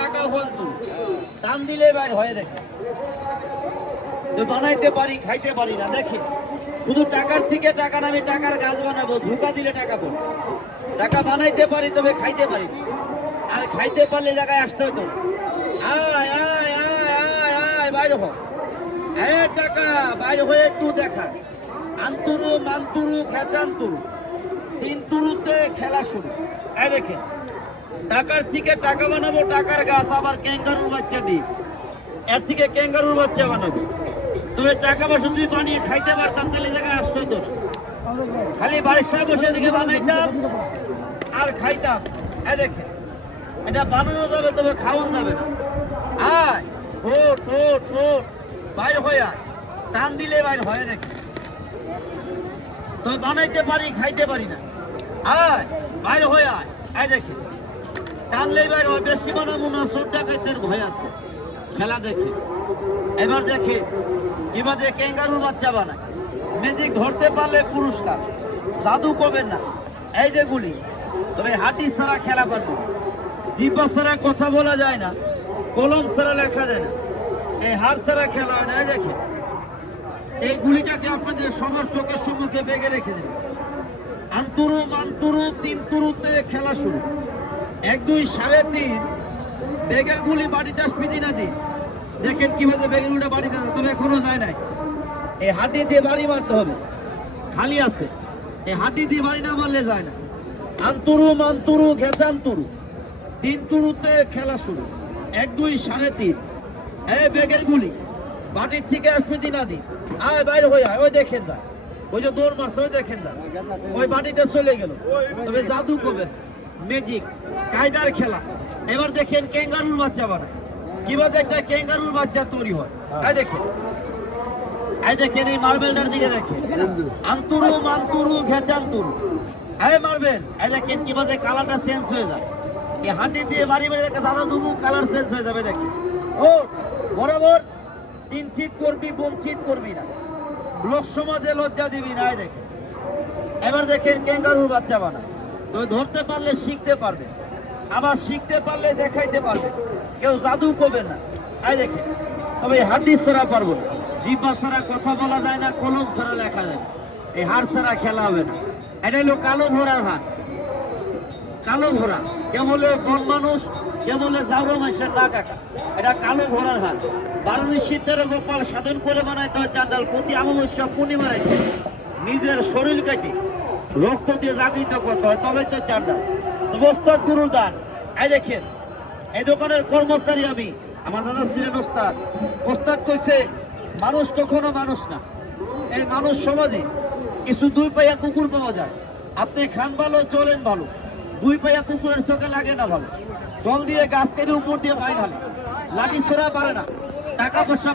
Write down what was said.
টাকা হন্তু টান দিলে বাইর হয়ে দেখে তো বানাইতে পারি খাইতে পারি না দেখে শুধু টাকার থেকে টাকা না, আমি টাকার গাছ বানাবো, ঝুঁকা দিলে টাকা পড়ে। টাকা বানাইতে পারি তবে খাইতে পারি, আর খাইতে পারলে জায়গায় আসতে হতো। আয় আয় আয় আয় আয় বাইরে হ, টাকা বাইরে হয়ে একটু দেখা। আন্তরু মান্তুরু খেচান্তুরু, তিন তুরুতে খেলা শুরু। এই দেখে টাকার থেকে টাকা বানাবো, টাকার গাছ, আবার ক্যাঙ্গারুর বাচ্চা ডিম, এর থেকে ক্যাঙ্গারুর বাচ্চা বানাবো। তবে টাকা পয়সা যদি বানিয়ে খাইতে পারতাম তাহলে জায়গায় আসতো তো না, খালি বাড়ির সাথে বসে দিকে বানাইতাম আর খাইতাম। এই দেখে এটা বানানো যাবে তবে খাওয়ান যাবে না। আয় ওট ওট ওট বাইর হয়ে আয়, টান দিলে বাইর হয়ে দেখে তবে বানাইতে পারি খাইতে পারি না। আয় বাইর হয়ে আয়, এই দেখে টানলেই বাইর হয়। বেশি বানাবো না, চোর ডাকাতের ভয় আছে। খেলা দেখে এবার দেখে কিভাবে ক্যাঙ্গারুর বাচ্চা বানায়। ম্যাজিক ধরতে পারলে পুরস্কার, জাদু করবেন না। এই যে গুলি, তবে হাঁটি ছাড়া খেলা পারবো, জিব্বা ছাড়া কথা বলা যায় না, কলম ছাড়া লেখা যায় না, এই হাড় ছাড়া খেলা হয় না। দেখে এই গুলিটাকে আপনাদের সবার চোখের সম্মুখে বেগে রেখে দেবে। আন্তরু মান্তুরু তিন তুরুতে খেলা শুরু। 1 2 3.5 বেগের গুলি বাড়িতে আসবি না দিন। দেখেন কিভাবে বেগের গুলিটা বাড়িতে আসে, তবে এখনো যায় নাই। এই হাঁটি দিয়ে বাড়ি মারতে হবে, খালি আছে। এই হাঁটি দিয়ে বাড়ি না মারলে যায় না। আন্তরু মান্তুরু ঘেচান্তুরু, তিন তুরুতে খেলা শুরু। 1 2 3.5 এই বেগের গুলি বাটির থেকে আসবে দিন আদি। আয় বাইরে হয়ে আয়, ওই দেখেন যা, ওই যে দৌড় মারছে, ওই দেখেন যা, ওই বাটিতে চলে গেল। তবে জাদু করবেন, ম্যাজিক কায়দার খেলা। এবার দেখেন ক্যাঙ্গারুর বাচ্চা বানায়, কিভাবে একটা ক্যাঙ্গারুর বাচ্চা তৈরি হয়। এই দেখেন, এই দেখেন এই মার্বেলটার দিকে দেখেন, আন্তরু মান্তুরু ঘেচান্তুরু, এই মার্বেল। এই দেখেন কিভাবে কালারটা চেঞ্জ হয়ে যায়। এই হাঁটি দিয়ে বাড়ি বাড়ি দেখে দাদা দুমু কালার চেঞ্জ হয়ে যাবে। দেখেন ও বরাবর চিন্তিত করবি, বঞ্চিত করবি না, লোক সমাজে লজ্জা দিবি না। এই দেখেন এবার দেখেন ক্যাঙ্গারুর বাচ্চা বানায়। তবে ধরতে পারলে শিখতে পারবে, আবার শিখতে পারলে দেখাইতে পারবে, কেউ জাদু করবে না। এই দেখেন তবে হাড্ডি ছাড়া পারবো না, জিব্বা ছাড়া কথা বলা যায় না, কলম ছাড়া লেখা যায় না, এই হাড় ছাড়া খেলা হবে না। এটা হলো কালো ঘোড়ার হাট। কালো ঘোড়া কে বলে বন মানুষ, কে বলে জাউরা মাসের না কাকা, এটা কালো ঘোড়ার হাট। 12 শীতের গোপাল সাধন করে বানাইতে হয় চান্ডাল, প্রতি অমাবস্যা পূর্ণিমা রেখে নিজের শরীর কাটি রক্ত দিয়ে জাগৃত করতে হয়, তবে তো চান্ডাল। ওস্তাদ গুরুর দান। এই দেখেন এই দোকানের কর্মচারী আমি, আমার দাদা ছিলেন ওস্তাদ। ওস্তাদ কইছে মানুষ কখনো মানুষ না, এই মানুষ সমাজে কিছু 2 পায়া কুকুর পাওয়া যায়। আপনি খান ভালো, চলেন ভালো, 2 পায়া কুকুরের চোখে লাগে না ভালো। জল দিয়ে গাছ কেটে উপর দিয়ে বাইর হালে, লাঠি ছোড়া পারে না, টাকা পয়সা